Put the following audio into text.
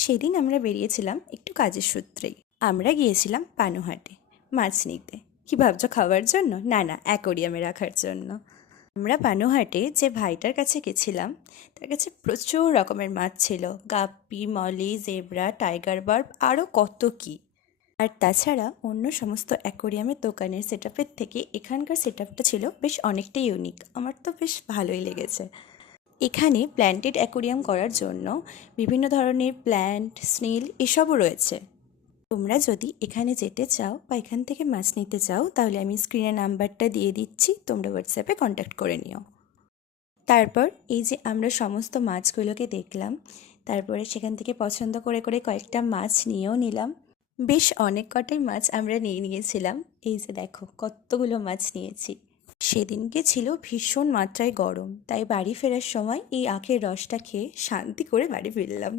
সেদিন আমরা বেরিয়েছিলাম একটু কাজের সূত্রেই। আমরা গিয়েছিলাম পানুহাটে মাছ নিতে। কি ভাবছো, খাওয়ার জন্য? না না, অ্যাকোরিয়ামে রাখার জন্য। আমরা পানুহাটে যে ভাইটার কাছে গেছিলাম, তার কাছে প্রচুর রকমের মাছ ছিল। গাপ্পি, মলি, জেব্রা, টাইগার বার্ব, আরও কত কি। আর তাছাড়া অন্য সমস্ত অ্যাকোরিয়ামের দোকানের সেটআপের থেকে এখানকার সেটআপটা ছিল বেশ অনেকটাই ইউনিক। আমার তো বেশ ভালোই লেগেছে। এখানে প্ল্যান্টেড অ্যাকোরিয়াম করার জন্য বিভিন্ন ধরনের প্ল্যান্ট, স্নেল এসবও রয়েছে। তোমরা যদি এখানে যেতে চাও বা এখান থেকে মাছ নিতে চাও, তাহলে আমি স্ক্রিনে নাম্বারটা দিয়ে দিচ্ছি, তোমরা হোয়াটসঅ্যাপে কন্ট্যাক্ট করে নিও। তারপর এই যে আমরা সমস্ত মাছগুলোকে দেখলাম, তারপরে সেখান থেকে পছন্দ করে করে কয়েকটা মাছ নিয়েও নিলাম। বেশ অনেক কটাই মাছ আমরা নিয়ে নিয়েছিলাম। এই যে দেখো কতগুলো মাছ নিয়েছি। সেদিনকে ছিল ভীষণ মাত্রায় গরম, তাই বাড়ি ফেরার সময় এই আখের রসটা খেয়ে শান্তি করে বাড়ি ফিরলাম।